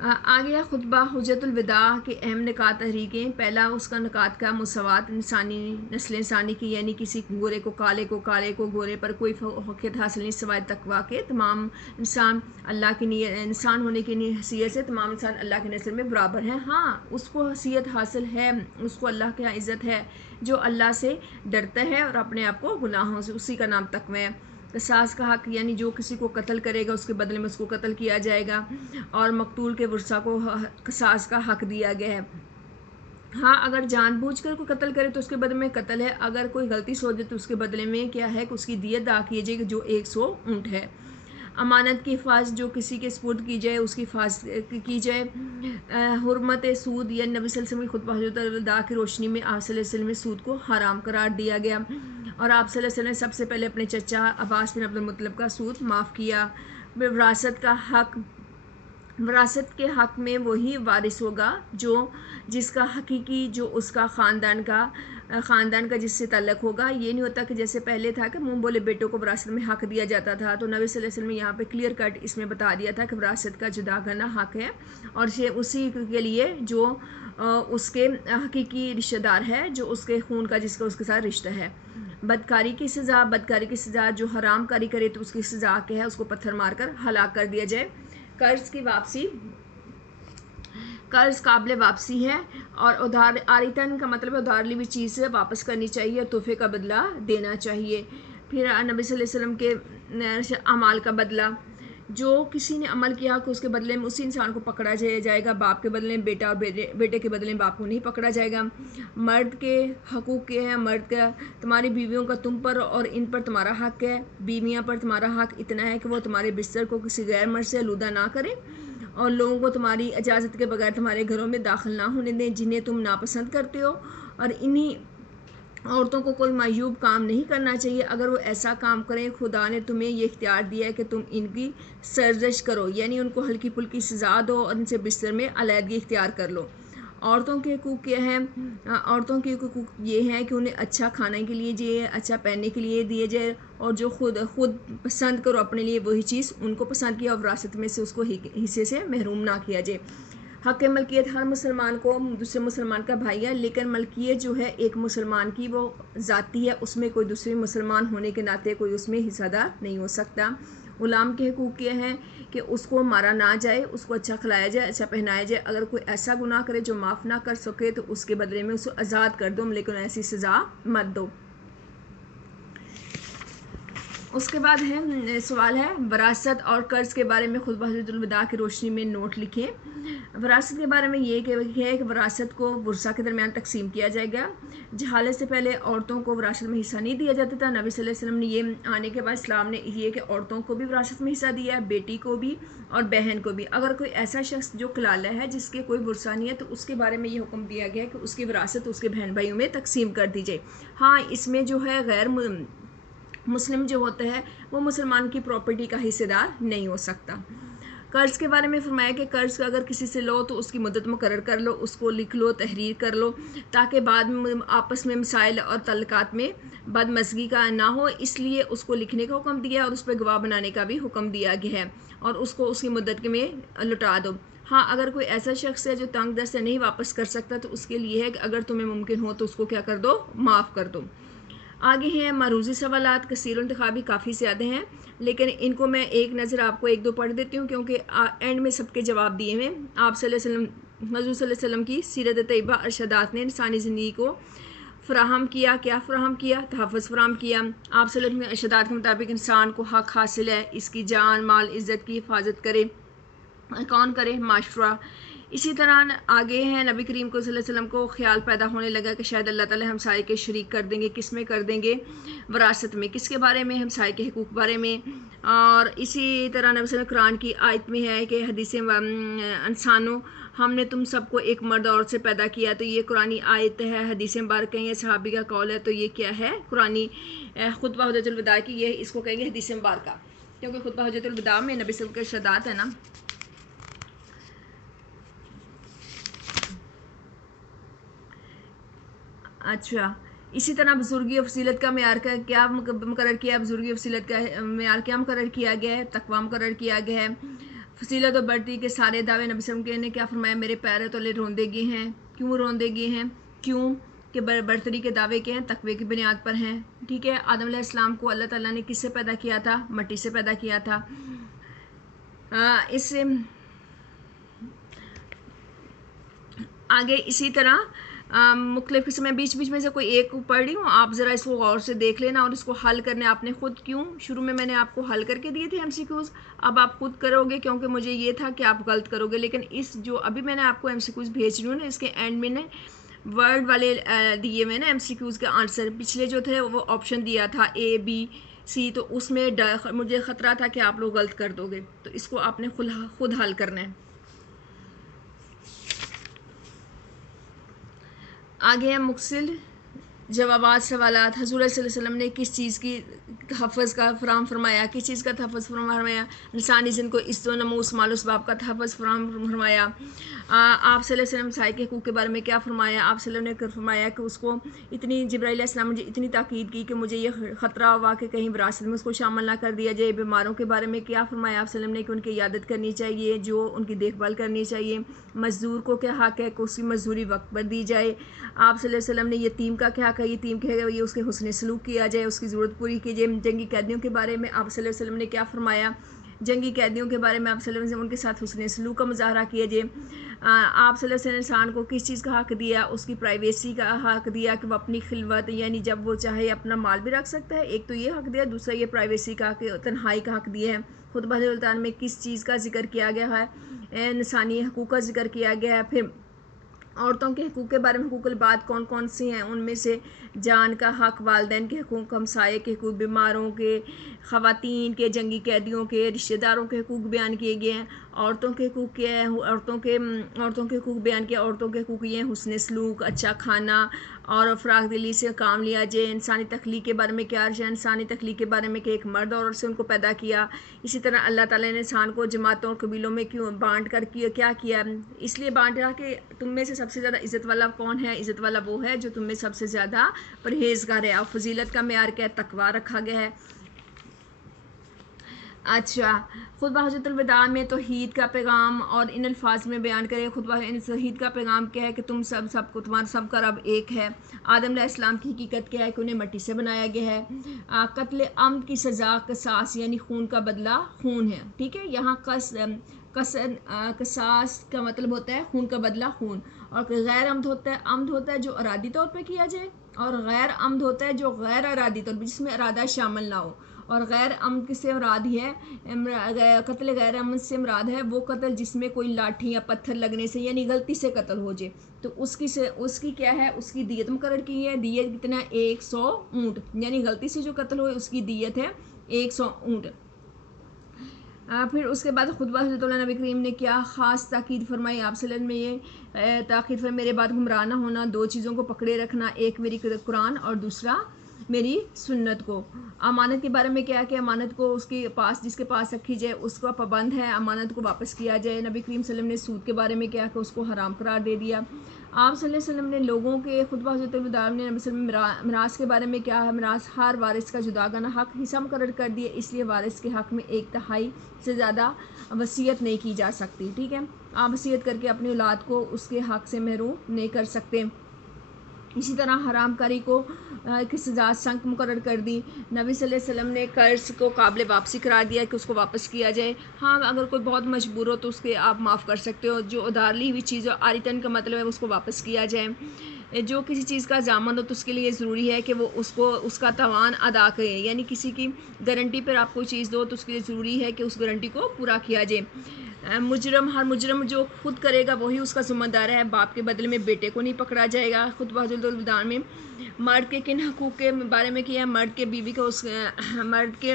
آگے ہے خطبہ حجت الوداع کے اہم نکات تحریکیں. پہلا اس کا نکات کا مساوات انسانی نسل انسانی کی، یعنی کسی گورے کو کالے کو گورے پر کوئی فوقیت حاصل نہیں سوائے تقویٰ کے. تمام انسان اللہ کی انسان ہونے کی حیثیت سے تمام انسان اللہ کی نسل میں برابر ہیں. ہاں اس کو حیثیت حاصل ہے، اس کو اللہ کی عزت ہے جو اللہ سے ڈرتا ہے اور اپنے آپ کو گناہوں سے، اسی کا نام تقوی ہے. قصاص کا حق، یعنی جو کسی کو قتل کرے گا اس کے بدلے میں اس کو قتل کیا جائے گا، اور مقتول کے ورثہ کو قصاص کا حق دیا گیا ہے. ہاں اگر جان بوجھ کر کوئی قتل کرے تو اس کے بدلے میں قتل ہے، اگر کوئی غلطی سے ہو جائے تو اس کے بدلے میں کیا ہے کہ اس کی دیت ادا کی جائے گی جو 100 اونٹ ہے. امانت کی حفاظت، جو کسی کے سپرد کی جائے اس کی حفاظت کی جائے. حرمت سود، یا نبی صلی اللہ علیہ وسلم کی خطبہ حجت الوداع کی روشنی میں آپ صلی اللہ علیہ وسلم میں سود کو حرام قرار دیا گیا، اور آپ صلی اللہ علیہ وسلم نے سب سے پہلے اپنے چچا عباس بن عبد المطلب کا سود معاف کیا. وراثت کا حق، وراثت کے حق میں وہی وارث ہوگا جس کا حقیقی، جو اس کا خاندان کا جس سے تعلق ہوگا. یہ نہیں ہوتا کہ جیسے پہلے تھا کہ منہ بولے بیٹوں کو وراثت میں حق دیا جاتا تھا. تو نبی صلی اللہ علیہ وسلم نے یہاں پہ کلیئر کٹ اس میں بتا دیا تھا کہ وراثت کا جدا کرنا حق ہے، اور اسی کے لیے جو اس کے حقیقی رشتہ دار ہے، جو اس کے خون کا، جس کا اس کے ساتھ رشتہ ہے. بدکاری کی سزا، جو حرام کاری کرے تو اس کی سزا کیا ہے، اس کو پتھر مار کر ہلاک کر دیا جائے. قرض کی واپسی، قرض قابل واپسی ہے، اور ادھار آریتن کا مطلب ہے ادھار لی ہوئی چیز سے واپس کرنی چاہیے اور تحفے کا بدلہ دینا چاہیے. پھر نبی صلی اللہ علیہ وسلم کے اعمال کا بدلہ، جو کسی نے عمل کیا کہ اس کے بدلے میں اسی انسان کو پکڑا جائے گا. باپ کے بدلے میں بیٹا، اور بیٹے کے بدلے میں باپ کو نہیں پکڑا جائے گا. مرد کے حقوق کیا ہیں؟ مرد کا تمہاری بیویوں کا تم پر اور ان پر تمہارا حق ہے. بیویاں پر تمہارا حق اتنا ہے کہ وہ تمہارے بستر کو کسی غیر مرد سے آلودہ نہ کریں، اور لوگوں کو تمہاری اجازت کے بغیر تمہارے گھروں میں داخل نہ ہونے دیں جنہیں تم ناپسند کرتے ہو. اور انہی عورتوں کو کوئی معیوب کام نہیں کرنا چاہیے. اگر وہ ایسا کام کریں، خدا نے تمہیں یہ اختیار دیا ہے کہ تم ان کی سرزش کرو، یعنی ان کو ہلکی پھلکی سزا دو اور ان سے بستر میں علیحدگی اختیار کر لو. عورتوں کے حقوق کیا ہیں؟ عورتوں کے حقوق یہ ہیں کہ انہیں اچھا کھانے کے لیے دیے، اچھا پہننے کے لیے دیے جائے، اور جو خود پسند کرو اپنے لیے وہی چیز ان کو پسند کیا، اور وراثت میں سے اس کو حصے سے محروم نہ کیا جائے. حق ملکیت، ہر مسلمان کو دوسرے مسلمان کا بھائی ہے، لیکن ملکیت جو ہے ایک مسلمان کی وہ ذاتی ہے، اس میں کوئی دوسرے مسلمان ہونے کے ناطے کوئی اس میں حصہ دار نہیں ہو سکتا. غلام کے حقوق یہ ہیں کہ اس کو مارا نہ جائے، اس کو اچھا کھلایا جائے، اچھا پہنایا جائے. اگر کوئی ایسا گناہ کرے جو معاف نہ کر سکے تو اس کے بدلے میں اس کو آزاد کر دو، لیکن ایسی سزا مت دو. اس کے بعد سوال ہے وراثت اور قرض کے بارے میں خطبہ حجت الوداع کی روشنی میں نوٹ لکھیں. وراثت کے بارے میں یہ ہے کہ وراثت کو ورثہ کے درمیان تقسیم کیا جائے گا. جہالت سے پہلے عورتوں کو وراثت میں حصہ نہیں دیا جاتا تھا. نبی صلی اللہ علیہ وسلم نے یہ آنے کے بعد اسلام نے یہ کہ عورتوں کو بھی وراثت میں حصہ دیا ہے، بیٹی کو بھی اور بہن کو بھی. اگر کوئی ایسا شخص جو کلالہ ہے، جس کے کوئی ورثہ نہیں ہے، تو اس کے بارے میں یہ حکم دیا گیا کہ اس کی وراثت اس کے بہن بھائیوں میں تقسیم کر دی جائے. ہاں اس میں جو ہے غیر مسلم جو ہوتا ہے وہ مسلمان کی پراپرٹی کا حصے دار نہیں ہو سکتا. قرض کے بارے میں فرمایا کہ قرض اگر کسی سے لو تو اس کی مدت مقرر کر لو، اس کو لکھ لو، تحریر کر لو، تاکہ بعد میں آپس میں مسائل اور تعلقات میں بدمزگی کا نہ ہو. اس لیے اس کو لکھنے کا حکم دیا اور اس پہ گواہ بنانے کا بھی حکم دیا گیا ہے، اور اس کو اس کی مدت میں لوٹا دو. ہاں اگر کوئی ایسا شخص ہے جو تنگ دست سے نہیں واپس کر سکتا تو اس کے لیے ہے کہ اگر تمہیں ممکن ہو تو اس کو کیا کر دو، معاف کر دو. آگے ہیں معروضی سوالات، کثیر انتخابی کافی زیادہ ہیں، لیکن ان کو میں ایک نظر آپ کو ایک دو پڑھ دیتی ہوں کیونکہ اینڈ میں سب کے جواب دیے ہیں. آپ صلی اللہ علیہ وسلم، حضور صلی اللہ علیہ وسلم کی سیرت طیبہ ارشادات نے انسانی زندگی کو فراہم کیا. کیا فراہم کیا؟ تحفظ فراہم کیا. آپ صلی اللہ علیہ وسلم کے ارشادات کے مطابق انسان کو حق حاصل ہے، اس کی جان مال عزت کی حفاظت کرے. کون کرے؟ معاشرہ. اسی طرح آگے ہیں نبی کریم کو صلی اللہ علیہ وسلم کو خیال پیدا ہونے لگا کہ شاید اللہ تعالی ہمسائے کے شریک کر دیں گے. کس میں کر دیں گے؟ وراثت میں. کس کے بارے میں؟ ہمسائے کے حقوق بارے میں. اور اسی طرح نبی صلی اللہ علیہ وسلم قرآن کی آیت میں ہے کہ حدیث انسانوں، ہم نے تم سب کو ایک مرد عورت سے پیدا کیا. تو یہ قرآنی آیت ہے. حدیث مبارک ہے، یہ صحابی کا قول ہے. تو یہ کیا ہے؟ قرآنی خطبہ حجت الوداع کی، یہ اس کو کہیں گے حدیث مبارکہ، کیونکہ خطبہ حجت الوداع میں نبی صلی اللہ علیہ وسلم کے ارشادات ہیں نا. اچھا، اسی طرح بزرگی و فضیلت کا معیار کا کیا مقرر کیا؟ بزرگی و فضیلت کا معیار کیا مقرر کیا گیا ہے؟ تقویٰ مقرر کیا گیا ہے. فضیلت و برتری کے سارے دعوے نبی صلی اللہ علیہ وسلم نے کیا فرمایا، میرے پیروں تلے روندگی ہیں. کیوں روندگی ہیں؟ کیوں کہ برتری کے دعوے کے ہیں، تقوی کی بنیاد پر ہیں. ٹھیک ہے. آدم علیہ السلام کو اللہ تعالیٰ نے کس سے پیدا کیا تھا؟ مٹی سے پیدا کیا تھا. اس سے آگے اسی طرح مختلف قسم میں بیچ میں سے کوئی ایک پڑھ رہی ہوں، آپ ذرا اس کو غور سے دیکھ لینا اور اس کو حل کرنا آپ نے خود. کیوں شروع میں نے آپ کو حل کر کے دیے تھے ایم سی کیوز، اب آپ خود کرو گے کیونکہ مجھے یہ تھا کہ آپ غلط کرو گے. لیکن اس جو ابھی میں نے آپ کو ایم سی کیوز بھیج رہی ہوں نا، اس کے اینڈ میں نے ورڈ والے دیے ہوئے نا ایم سی کیوز کے آنسر. پچھلے جو تھے وہ آپشن دیا تھا اے بی سی، تو اس میں مجھے خطرہ تھا کہ آپ لوگ غلط کر دو گے، تو اس کو آپ نے خود حل کرنا ہے. آگے ہیں مختصر جوابات سوالات. حضور صلی اللہ علیہ وسلم نے کس چیز کی تحفظ کا فراہم فرمایا؟ کس چیز کا تحفظ فراہم فرمایا؟ انسانی جن کو عزت و نموس مال و اسباب کا تحفظ فراہم فرمایا. آپ صلی اللہ علیہ وسلم سائے کے حقوق کے بارے میں کیا فرمایا؟ آپ صلی اللہ علیہ وسلم نے فرمایا کہ اس کو جبرائیل علیہ السلام مجھے اتنی تاکید کی کہ مجھے یہ خطرہ ہوا کہ کہیں وراثت میں اس کو شامل نہ کر دیا جائے. بیماروں کے بارے میں کیا فرمایا آپ صلی اللہ علیہ وسلم نے کہ ان کی عیادت کرنی چاہیے، جو ان کی دیکھ بھال کرنی چاہیے. مزدور کو کیا حق ہے کہ اس کی مزدوری وقت پر دی جائے. آپ صلی اللہ علیہ وسلم نے یتیم کا کیا کہا؟ یتیم کہ یہ اس کے حسن سلوک کیا جائے، اس کی ضرورت پوری کی جائے. جنگی قیدیوں کے بارے میں آپ صلی اللہ علیہ وسلم نے کیا فرمایا؟ جنگی قیدیوں کے بارے میں آپ صلی اللہ علیہ وسلم ان کے ساتھ حسن سلوک کا مظاہرہ کیا جائے. آپ صلی اللہ علیہ وسلم نے انسان کو کس چیز کا حق دیا؟ اس کی پرائیویسی کا حق دیا کہ وہ اپنی خلوت یعنی جب وہ چاہے اپنا مال بھی رکھ سکتا ہے. ایک تو یہ حق دیا، دوسرا یہ پرائیویسی کا کہ تنہائی کا حق دیا ہے. خطبہ الطان میں کس چیز کا ذکر کیا گیا ہے؟ انسانی حقوق کا ذکر کیا گیا ہے. پھر عورتوں کے حقوق کے بارے میں حقوق العباد کون کون سے ہیں؟ ان میں سے جان کا حق، والدین کے حقوق، ہمسائے کے حقوق، بیماروں کے، خواتین کے، جنگی قیدیوں کے، رشتہ داروں کے حقوق بیان کیے گئے ہیں. عورتوں کے حقوق کیا ہے؟ عورتوں کے حقوق بیان کیا. عورتوں کے حقوق یہ ہیں حسن سلوک، اچھا کھانا اور فراخ دلی سے کام لیا جائے. انسانی تخلیق کے بارے میں کیا ہے؟ انسانی تخلیق کے بارے میں کہ ایک مرد اور عورت سے ان کو پیدا کیا. اسی طرح اللہ تعالیٰ نے انسان کو جماعتوں اور قبیلوں میں کیوں بانٹ کر کیا کیا؟ اس لیے بانٹا کہ تم میں سے سب سے زیادہ عزت والا کون ہے؟ عزت والا وہ ہے جو تم میں سب سے زیادہ پرہیزگار ہے. اور فضیلت کا معیار کیا ہے؟ تقویٰ رکھا گیا ہے. اچھا، خطبہ حجۃ الوداع میں توحید کا پیغام اور ان الفاظ میں بیان کرے. خطبہ توحید کا پیغام کیا ہے کہ تم سب کو تمہارا سب کا رب ایک ہے. آدم علیہ السلام کی حقیقت کیا ہے کہ انہیں مٹی سے بنایا گیا ہے. قتل عمد کی سزا قصاص یعنی خون کا بدلہ خون ہے. ٹھیک ہے. یہاں قصاص کا مطلب ہوتا ہے خون کا بدلہ خون، اور غیر عمد ہوتا ہے جو ارادی طور پہ کیا جائے، اور غیر عمد ہوتا ہے جو غیر ارادی طور پہ جس میں ارادہ شامل نہ ہو. اور غیر عمد کس سے مراد ہے؟ قتل غیر عمد سے مراد ہے وہ قتل جس میں کوئی لاٹھی یا پتھر لگنے سے یعنی غلطی سے قتل ہو جائے. تو اس کی کیا ہے؟ اس کی دیت مقرر کی ہے. دیت کتنا؟ 100 اونٹ. یعنی غلطی سے جو قتل ہوئے اس کی دیت ہے 100 اونٹ. پھر اس کے بعد خطبہ حضرت اللہ نبی کریم نے کیا خاص تاکید فرمائی؟ آپ صلی اللہ علیہ وسلم میں یہ تاکید فرمائی میرے بعد گمراہ نہ ہونا، دو چیزوں کو پکڑے رکھنا، ایک میری قرآن اور دوسرا میری سنت کو. امانت کے بارے میں کیا کہ امانت کو اس کے پاس جس کے پاس رکھی جائے اس کا پابند ہے، امانت کو واپس کیا جائے. نبی کریم صلی اللہ علیہ وسلم نے سود کے بارے میں کیا کہ اس کو حرام قرار دے دیا. آپ صلی اللہ علیہ وسلم نے لوگوں کے خطبہ حضرت الوداع نے نبی صلی اللہ علیہ وسلم میراث کے بارے میں کیا ہے؟ میراث ہر وارث کا جداگانہ حق حصہ مقرر کر دیا، اس لیے وارث کے حق میں 1/3 سے زیادہ وصیت نہیں کی جا سکتی. ٹھیک ہے. آپ وصیت کر کے اپنی اولاد کو اس کے حق سے محروم نہیں کر سکتے. اسی طرح حرام کاری کو کی سزا سخت مقرر کر دی. نبی صلی اللہ علیہ وسلم نے قرض کو قابل واپسی قرار دیا کہ اس کو واپس کیا جائے. ہاں اگر کوئی بہت مجبور ہو تو اس کے آپ معاف کر سکتے ہو. جو ادھار لی ہوئی چیز ہو آریتن کا مطلب ہے اس کو واپس کیا جائے. جو کسی چیز کا ضامن ہو تو اس کے لیے ضروری ہے کہ وہ اس کا تاوان ادا کرے. یعنی کسی کی گارنٹی پر آپ کوئی چیز دو تو اس کے لیے ضروری ہے کہ اس گارنٹی کو پورا کیا جائے. ہر مجرم جو خود کرے گا وہی اس کا ذمہ دار ہے. باپ کے بدلے میں بیٹے کو نہیں پکڑا جائے گا. خطبہ حجۃ الوداع میں مرد کے کن حقوق کے بارے میں کیا ہے؟ مرد کے بیوی کو مرد کے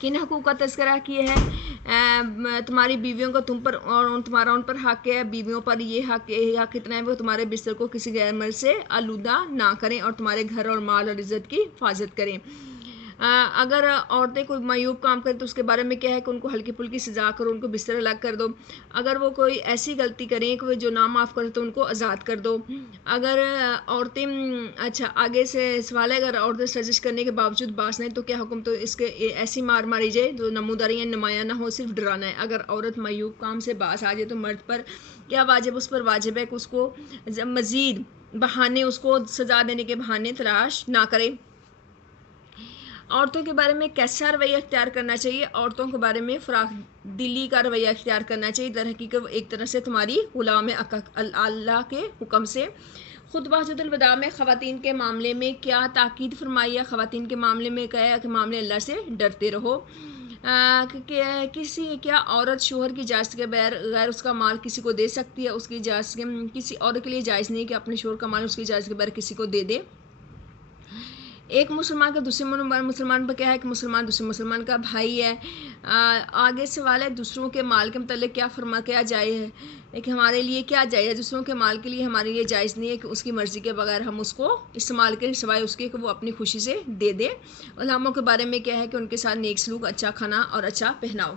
کن حقوق کا تذکرہ کیا ہے؟ تمہاری بیویوں کا تم پر اور تمہارا ان پر حق ہے. بیویوں پر یہ حق کتنا ہے؟ وہ تمہارے بستر کو کسی غیر مرد سے آلودہ نہ کریں اور تمہارے گھر اور مال اور عزت کی حفاظت کریں. اگر عورتیں کوئی معیوب کام کریں تو اس کے بارے میں کیا ہے کہ ان کو ہلکی پھلکی سزا کرو، ان کو بستر الگ کر دو. اگر وہ کوئی ایسی غلطی کریں کہ وہ جو نہ معاف کرے تو ان کو آزاد کر دو. اگر عورتیں اچھا آگے سے سوال ہے، اگر عورتیں سازش کرنے کے باوجود باز نہیں تو کیا حکم؟ تو اس کے ایسی مار ماری جائے جو نموداری یا نمایاں نہ ہو، صرف ڈرانا ہے. اگر عورت معیوب کام سے باز آ جائے تو مرد پر کیا واجب؟ اس پر واجب ہے کہ اس کو مزید بہانے، اس کو سزا دینے کے بہانے تلاش نہ کرے. عورتوں کے بارے میں کیسا رویہ اختیار کرنا چاہیے؟ عورتوں کے بارے میں فراخ دلی کا رویہ اختیار کرنا چاہیے. در حقیقت وہ ایک طرح سے تمہاری غلام ہے اللہ کے حکم سے. خطبہ حجۃ الوداع میں خواتین کے معاملے میں کیا تاکید فرمائی ہے؟ خواتین کے معاملے میں کہا ہے کہ معاملے اللہ سے ڈرتے رہو. کیا عورت شوہر کی اجازت کے بغیر اس کا مال کسی کو دے سکتی ہے؟ اس کی اجازت کسی عورت کے لیے جائز نہیں کہ اپنے شوہر کا مال اس کی اجازت کے بغیر کسی کو دے دے. ایک مسلمان کا دوسرے مسلمان پر کیا ہے کہ مسلمان دوسرے مسلمان کا بھائی ہے. آگے سوال ہے دوسروں کے مال کے متعلق کیا جائز ہے کہ ہمارے لیے کیا جائز ہے؟ دوسروں کے مال کے لیے ہمارے لیے جائز نہیں ہے کہ اس کی مرضی کے بغیر ہم اس کو استعمال کریں سوائے اس کے کہ وہ اپنی خوشی سے دے دے. علماء کے بارے میں کیا ہے کہ ان کے ساتھ نیک سلوک، اچھا کھانا اور اچھا پہناؤ.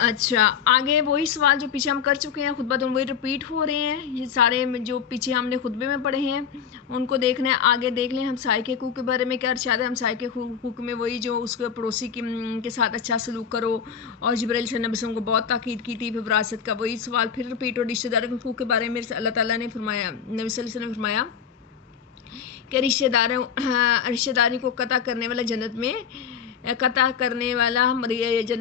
اچھا آگے وہی سوال جو پیچھے ہم کر چکے ہیں، خطبہ وہی رپیٹ ہو رہے ہیں. یہ سارے جو پیچھے ہم نے خطبے میں پڑھے ہیں ان کو دیکھنا ہے. آگے دیکھ لیں ہمسائے کے حقوق کے بارے میں کیا ارشاد ہے. ہمسائے کے حقوق میں وہی جو اس کے پڑوسی کے ساتھ اچھا سلوک کرو، اور جبرائیل صلی اللہ علیہ وسلم کو بہت تاکید کی تھی. پھر وراثت کا وہی سوال پھر رپیٹ ہو. رشتہ داروں کے حقوق کے بارے میں اللہ تعالیٰ نے فرمایا، نبی صلی اللہ علیہ وسلم نے فرمایا کہ رشتہ داری کو قطع کرنے والا جنت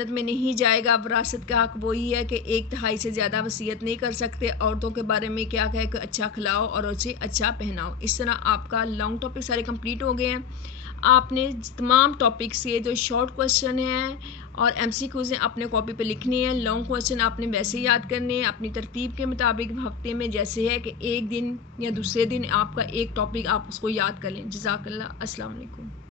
میں نہیں جائے گا. وراثت کا حق وہی ہے کہ 1/3 سے زیادہ وصیت نہیں کر سکتے. عورتوں کے بارے میں کیا کہے کہ اچھا کھلاؤ اور اسے اچھا پہناؤ. اس طرح آپ کا لانگ ٹاپک سارے کمپلیٹ ہو گئے ہیں. آپ نے تمام ٹاپکس کے جو شارٹ کویشچن ہیں اور MCQs ہیں اپنے کاپی پہ لکھنے ہیں. لانگ کویشچن آپ نے ویسے یاد کرنے ہیں اپنی ترتیب کے مطابق. ہفتے میں جیسے ہے کہ ایک دن یا دوسرے دن آپ کا ایک ٹاپک آپ اس کو یاد کر لیں. جزاک اللہ. السلام علیکم.